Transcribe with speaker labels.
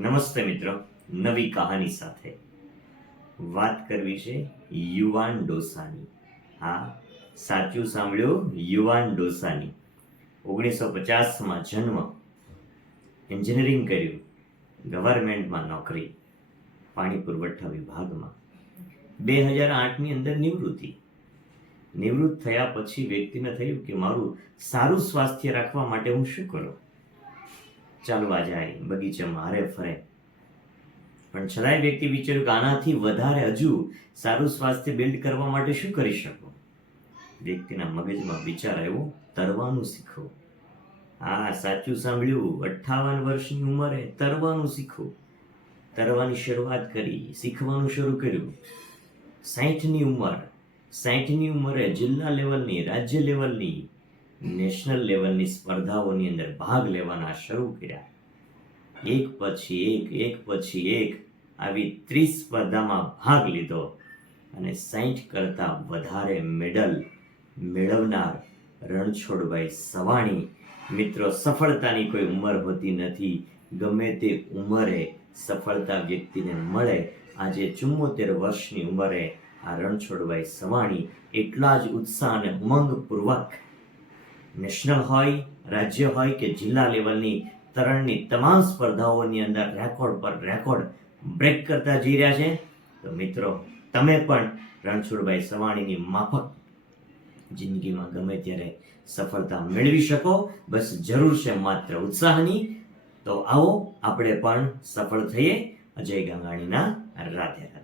Speaker 1: નમસ્તે મિત્રો, નવી કહાની સાથે વાત કરવી છે યુવાન ડોસાની. હા, સાચું સાંભળ્યું? યુવાન ડોસાની. ઓગણીસો પચાસમાં જન્મ, એન્જિનિયરિંગ કર્યું, ગવર્મેન્ટમાં નોકરી પાણી પુરવઠા વિભાગમાં. બે હજાર આઠની અંદર નિવૃત્તિ. નિવૃત્ત થયા પછી વ્યક્તિને થયું કે મારું સારું સ્વાસ્થ્ય રાખવા માટે હું શું કરું? ચાલવા જાય બગીચામાં હારે ફરે. પણ છતાંય વ્યક્તિ વિચાર્યું કે આનાથી વધારે હજુ સારું સ્વાસ્થ્ય બિલ્ડ કરવા માટે શું કરી શકો? વ્યક્તિના મગજમાં વિચાર આવ્યો, તરવાનું શીખવું હા, સાચું સાંભળ્યું, અઠ્ઠાવન વર્ષની ઉંમરે તરવાનું શીખવું તરવાની શરૂઆત કરી, શીખવાનું શરૂ કર્યું. સાહીઠની ઉંમર સાહીઠની ઉંમરે જિલ્લા લેવલની રાજ્ય લેવલની નેશનલ લેવલની સ્પર્ધાઓની અંદર ભાગ લેવાના શરૂ કર્યા. એક પછી એક એક પછી એક આવી ત્રીસ સ્પર્ધામાં ભાગ લીધો અને સાહીઠ કરતાં વધારે મેડલ મેળવનાર રણછોડભાઈ સવાણી. મિત્રો, સફળતાની કોઈ ઉંમર હોતી નથી. ગમે તે ઉંમરે સફળતા વ્યક્તિને મળે. આજે ચુમ્મોતેર વર્ષની ઉંમરે આ રણછોડભાઈ સવાણી એટલા જ ઉત્સાહ અને ઉમંગપૂર્વક નેશનલ હોય, રાજ્ય હોય કે જિલ્લા લેવલની તરણની તમામ સ્પર્ધાઓની અંદર રેકોર્ડ પર રેકોર્ડ બ્રેક કરતા જઈ રહ્યા છે. તો મિત્રો, તમે પણ રણછોડભાઈ સવાણીની માફક જિંદગીમાં ગમે ત્યારે સફળતા મેળવી શકો. બસ જરૂર છે માત્ર ઉત્સાહની. તો આવો, આપણે પણ સફળ થઈએ. અજય ગંગાણીના રાધે રાધે.